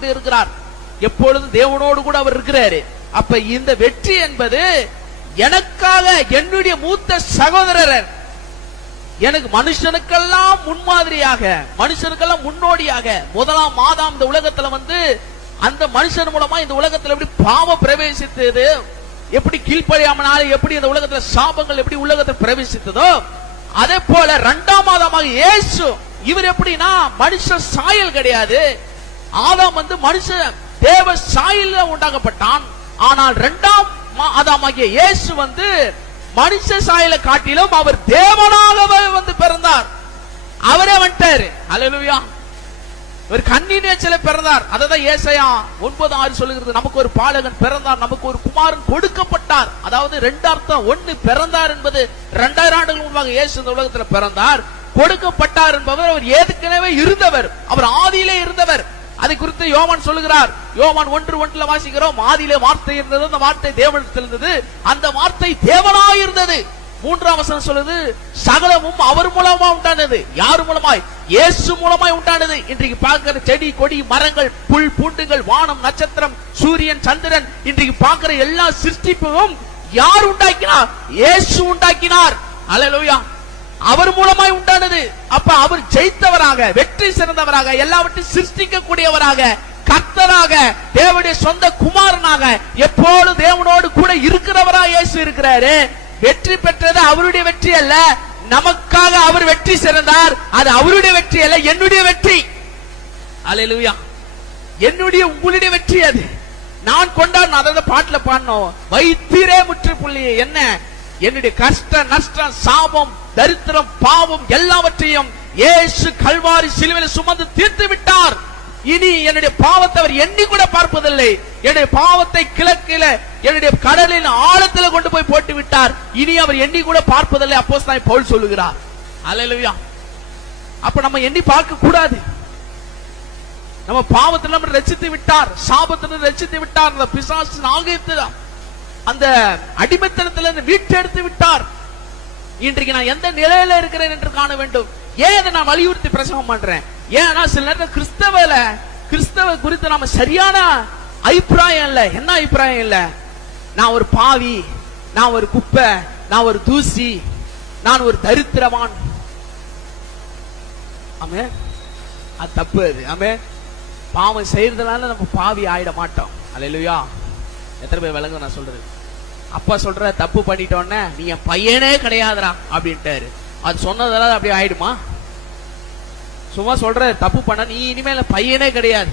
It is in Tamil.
கொண்டு இருக்கிறார். எப்பொழுது தேவனோடு கூட அவர் இருக்கிறாரு. அப்ப இந்த வெற்றி என்பது எனக்காக என்னுடைய மூத்த சகோதரர். எனக்கு மனுஷனுக்கெல்லாம் முன்மாதிரியாக மனுஷனுக்கெல்லாம் முன்னோடியாக முதலாம் மாதம் இந்த உலகத்துல வந்து அந்த மனுஷன் மூலமா இந்த உலகத்துல எப்படி பாவம் பிரவேசித்தது எப்படி கீழ்ப்படியாமனால எப்படி இந்த உலகத்துல சாபங்கள் எப்படி உலகத்தில் பிரவேசித்ததோ அதே போல இரண்டாம் மாதமாக இயேசு இவர் எப்படின்னா மனுஷ சாயல் கிடையாது. ஆதாம் வந்து மனுஷ தேவ சாயில உண்டாக்கப்பட்டான். ஆனால் இரண்டாம் ஆதாமாகிய இயேசு வந்து மனுஷ சாயில காட்டிலும் அவர் தேவனாகவே வந்து பிறந்தார். அவரே வந்துட்டாரு. அல்லேலூயா ஒரு கண்ணின் நேச்சல பிறந்தார். அததான் ஏசையா ஒன்பது ஆறு சொல்லுகிறது நமக்கு ஒரு பாலகன் பிறந்தார் நமக்கு ஒரு குமாரன் கொடுக்கப்பட்டார். அதாவது ரெண்டு அர்த்தம் ஒன்னு பிறந்தார் என்பது இரண்டாயிரம் ஆண்டுகள் முன்பாக இயேசு இந்த உலகத்துல பிறந்தார். கொடுக்கப்பட்டார் என்பவர் அவர் ஏற்கனவே இருந்தவர். அவர் ஆதியிலே இருந்தவர். அதை குறித்து யோவான் சொல்லுகிறார். யோவான் ஒன்று ஒன்றுல வாசிக்கிறோம். ஆதியிலே வார்த்தை இருந்தது அந்த வார்த்தை தேவனிடத்தில் இருந்தது. அந்த வார்த்தை தேவனாய் இருந்தது. மூன்றாம் வசனம் சொல்லுது சகலமும் அவர் மூலமா உண்டானது. யார் மூலமாய்? இயேசு மூலமாய் உண்டானது. இன்றைக்கு பார்க்கிற செடி கொடி மரங்கள் புல் பூண்டுகள் வானம் நட்சத்திரம் சூரியன் சந்திரன் இன்றைக்கு பார்க்கிற எல்லா சிருஷ்டிப்பும் யார் உண்டாக்கினார்? இயேசு உண்டாக்கினார். அலலோயா அவர் மூலமாய் உண்டானது. அப்ப அவர் ஜெயித்தவராக வெற்றி சிறந்தவராக எல்லாவற்றையும் சிருஷ்டிக்க கூடியவராக கர்த்தராக தேவனுடைய சொந்த குமாரனாக எப்போது தேவனோடு கூட இருக்கிறவரா இயேசு இருக்கிறாரு. வெற்றி பெற்றது அவருடைய வெற்றி அல்ல. நமக்காக அவர் வெற்றி சிறந்தார். அது அவருடைய வெற்றி அல்ல என்னுடைய வெற்றி. அல்லேலூயா என்னுடைய உங்களுடைய வெற்றி அது. நான் கொண்டாடணும். அதாவது பாட்டுல பாடணும். வைத்திரே முற்றுப்புள்ளி. என்ன? என்னுடைய கஷ்ட நஷ்டம் சாபம் தரித்திரம் பாவம் எல்லாவற்றையும் ஏசு கல்வாரி சிலுவையில் சுமந்து தீர்த்து விட்டார். இனி என்னுடைய பாவத்தை அவர் எண்ணி கூட பார்ப்பதில்லை. என்னுடைய பாவத்தை கிழக்கில என்னுடைய கடலின் ஆழத்துல கொண்டு போய் போட்டு விட்டார். இனி அவர் எண்ணி கூட பார்ப்பதில்லை. அப்போ நான் பவுல் சொல்லுகிறார். அல்லேலூயா அப்ப நம்ம எண்ணி பார்க்க கூடாது. நம்ம பாவத்தில் நம்ம ரசித்து விட்டார். சாபத்தில் ரசித்து விட்டார். அந்த பிசாசு ஆகியத்து அந்த அடிமைத்தனத்தில் இருந்து விட்டார். இன்றைக்கு நான் எந்த நிலையில இருக்கிறேன் என்று காண வேண்டும். ஏன் அதை நான் வலியுறுத்தி பிரசவம் பண்றேன்? ஏன்னா சில நேரத்தில் கிறிஸ்தவல கிறிஸ்தவ குறித்து நாம சரியான அபிப்பிராயம் இல்ல. என்ன அபிப்பிராயம் இல்ல? நான் ஒரு பாவி நான் ஒரு குப்பை நான் ஒரு தூசி நான் ஒரு தரித்திரவான். ஆமே அது தப்பு அது. ஆமே பாவம் செய்யறதுனால நம்ம பாவி ஆயிட மாட்டோம். அல்லையா எத்தனை பேர் விளங்கு நான் சொல்றது? அப்பா சொல்ற தப்பு பண்ணிட்டோன்னே நீ என் பையனே கிடையாதுடா அப்படின்ட்டாரு. அது சொன்னதெல்லாம் அப்படியே ஆயிடுமா? சும்மா சொல்ற தப்பு பண்ண நீ இனிமேல பையனே கிடையாது.